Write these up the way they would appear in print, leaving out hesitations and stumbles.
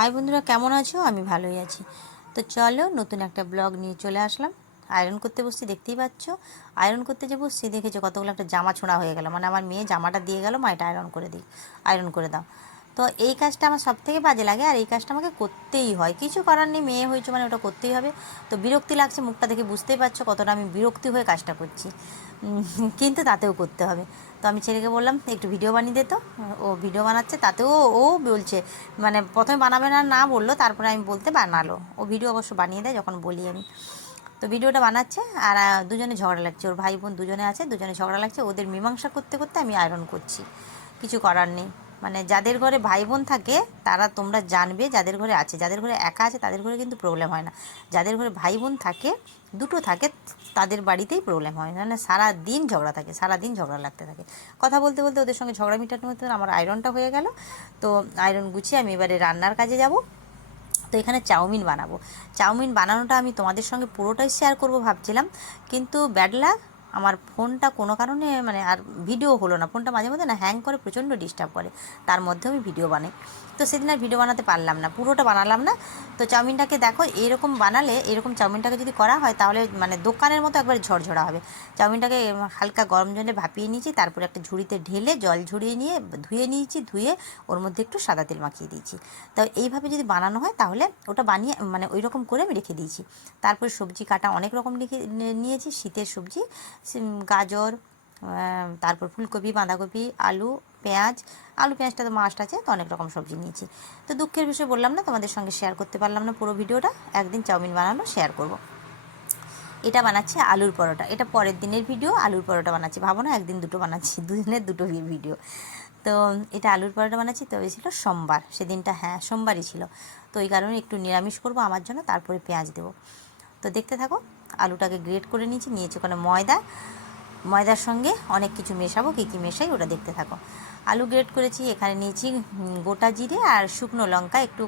High বন্ধুরা, কেমন আছো? আমি ভালোই আছি। তো চলো, নতুন একটা ব্লগ নিয়ে চলে আসলাম। আয়রন করতে বসছি, দেখতেই পাচ্ছ। আয়রন করতে যে বসছি, দেখেছো কতগুলো একটা জামা ছোঁড়া হয়ে গেল। মানে আমার মেয়ে জামাটা দিয়ে গেল, মা এটা আয়রন করে দিই, আয়রন করে দাও। তো এই কাজটা আমার সব থেকে বাজে লাগে, আর এই কাজটা আমাকে করতেই হয়, কিছু করার নেই, মেয়ে হয়েছে মানে ওটা করতেই হবে। তো বিরক্তি লাগছে, মুখটা দেখে বুঝতেই পারছো কতটা আমি বিরক্তি হয়ে কাজটা করছি। কিন্তু তাতেও করতে হবে। তো আমি ছেলেকে বললাম একটু ভিডিও বানিয়ে দে। তো ও ভিডিও বানাচ্ছে, তাতেও ও বলছে, মানে প্রথমে বানাবে না না বললো, তারপরে আমি বলতে বানালো। ও ভিডিও অবশ্য বানিয়ে দেয় যখন বলি আমি। তো ভিডিওটা বানাচ্ছে, আর দুজনে ঝগড়া লাগছে, ওর ভাই বোন দুজনে আছে, দুজনে ঝগড়া লাগছে। ওদের মীমাংসা করতে করতে আমি আয়রন করছি। কিছু করার নেই। মানে যাদের ঘরে ভাই বোন থাকে তারা, তোমরা জানবে, যাদের ঘরে আছে, যাদের ঘরে একা আছে তাদের ঘরে কিন্তু প্রবলেম হয় না। যাদের ঘরে ভাই বোন থাকে, দুটো থাকে, তাদের বাড়িতেই প্রবলেম হয়। মানে সারা দিন ঝগড়া থাকে, সারা দিন ঝগড়া লাগতে থাকে। কথা বলতে বলতে ওদের সঙ্গে ঝগড়া মিটাতে মধ্যে আমার আয়রনটা হয়ে গেল। তো আয়রন গুছিয়ে আমি এবারে রান্নার কাজে যাব। তো এখানে চাউমিন বানাবো। চাউমিন বানানোটা আমি তোমাদের সঙ্গে পুরোটাই শেয়ার করব ভাবছিলাম, কিন্তু ব্যাড লাক, আমার ফোনটা কোনো কারণে মানে আর ভিডিও হলো না। ফোনটা মাঝে মধ্যে না হ্যাং করে, প্রচণ্ড ডিস্টার্ব করে, তার মধ্যে আমি ভিডিও বানাই। তো সেদিন আর ভিডিও বানাতে পারলাম না, পুরোটা বানালাম না। তো চাউমিনটাকে দেখো, এরকম বানালে, এরকম চাউমিনটাকে যদি করা হয় তাহলে মানে দোকানের মতো একবার ঝরঝরা হবে। চাউমিনটাকে হালকা গরম জলে ভাপিয়ে নিয়েছি, তারপরে একটা ঝুড়িতে ঢেলে জল ঝরিয়ে নিয়ে ধুয়ে নিয়েছি, ধুয়ে ওর মধ্যে একটু সাদা তেল মাখিয়ে দিয়েছি। তো এইভাবে যদি বানানো হয় তাহলে ওটা বানিয়ে মানে ওই রকম করে আমি রেখে দিয়েছি। তারপরে সবজি কাটা অনেক রকম নিয়েছি, শীতের সবজি, গাজর, তারপর ফুলকপি, বাঁধাকপি, আলু, পেঁয়াজ। আলু পেঁয়াজটা তো মাস্ট আছে, তো অনেক রকম সবজি নিয়েছি। তো দুঃখের বিষয় বললাম না, তোমাদের সঙ্গে শেয়ার করতে পারলাম না পুরো ভিডিওটা। একদিন চাউমিন বানানো শেয়ার করব। এটা বানাচ্ছে আলুর পরোটা, এটা পরের দিনের ভিডিও। আলুর পরোটা বানাচ্ছি, ভাবো না একদিন দুটো বানাচ্ছি, দুদিনের দুটো ভিডিও। তো এটা আলুর পরোটা বানাচ্ছি। তো এই ছিল সোমবার, সেদিনটা, হ্যাঁ সোমবারই ছিল। তো এই কারণে একটু নিরামিষ করব আমার জন্য, তারপরে পেঁয়াজ দেবো। তো দেখতে থাকো। আলুটাকে গ্রেট করে নিয়েছি ওখানে ময়দার সঙ্গে অনেক কিছু মেশাবো, কী কী মেশাই ওটা দেখতে থাকো। আলু গ্রেট করেছি, এখানে নিয়েছি গোটা জিরে আর শুকনো লঙ্কা, একটু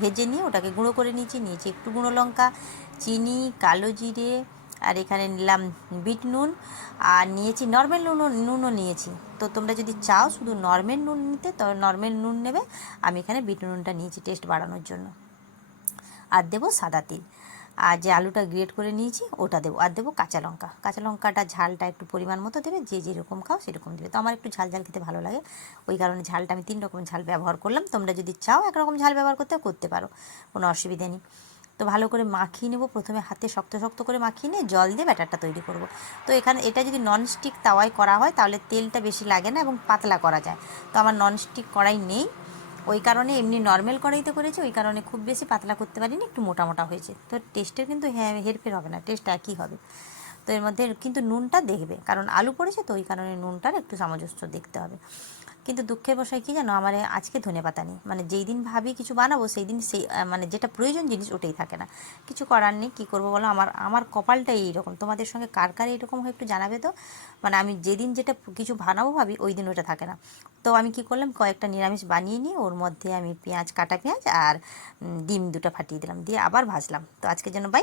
ভেজে নিয়ে ওটাকে গুঁড়ো করে নিয়েছি একটু গুঁড়ো লঙ্কা, চিনি, কালো জিরে, আর এখানে নিলাম বিট নুন, আর নিয়েছি নর্মাল নুনও নিয়েছি। তো তোমরা যদি চাও শুধু নর্মাল নুন নিতে, তো নর্মাল নুন নেবে। আমি এখানে বিট নুনটা নিয়েছি টেস্ট বাড়ানোর জন্য। আর দেবো সাদা তিল, আর যে আলুটা গ্রেট করে নিয়েছি ওটা দেবো, আর দেবো কাঁচা লঙ্কা। কাঁচা লঙ্কাটা ঝালটা একটু পরিমাণ মতো দেবে, যে যেরকম খাও সেরকম দেবে। তো আমার একটু ঝাল ঝাল খেতে ভালো লাগে, ওই কারণে ঝালটা আমি 3 রকম ঝাল ব্যবহার করলাম। তোমরা যদি চাও একরকম ঝাল ব্যবহার করতে পারো, কোনো অসুবিধা নেই। তো ভালো করে মাখিয়ে নেবো, প্রথমে হাতে শক্ত শক্ত করে মাখিয়ে নিয়ে জল দিয়ে ব্যাটারটা তৈরি করব। তো এখানে এটা যদি ননস্টিক তাওয়ায় করা হয় তাহলে তেলটা বেশি লাগে না এবং পাতলা করা যায়। তো আমার ননস্টিক কড়াই নেই, ওই কারণে এমনি নর্মাল কড়াইতে করেছি, ওই কারণে খুব বেশি পাতলা করতে পারিনি, একটু মোটা মোটা হয়েছে। তো টেস্টের কিন্তু হেরফের হবে না, টেস্ট একই হবে। তো এর মধ্যে কিন্তু নুনটা দেখবে, কারণ আলু পড়েছে তো ওই কারণে নুনটার একটু সামঞ্জস্য দেখতে হবে। কিন্তু দুঃখের বিষয় কী জানো, আমার আজকে ধনেপাতা নেই। মানে যেই দিন ভাবি কিছু বানাবো সেই দিন সেই মানে যেটা প্রয়োজন জিনিস ওটাই থাকে না। কিছু করার নেই, কী করবো বলো, আমার কপালটাই এইরকম। তোমাদের সঙ্গে কার কার এইরকম হয় একটু জানাবে তো। মানে আমি যেদিন যেটা কিছু বানাবো ভাবি, ওই দিন ওটা থাকে না। তো আমি কি করলাম, কয়েকটা নিরামিষ বানিয়ে নিয়ে ওর মধ্যে আমি কাটা পেঁয়াজ আর ডিম দুটো ফাটিয়ে দিলাম, দিয়ে আবার ভাজলাম। তো আজকের জন্য বাই।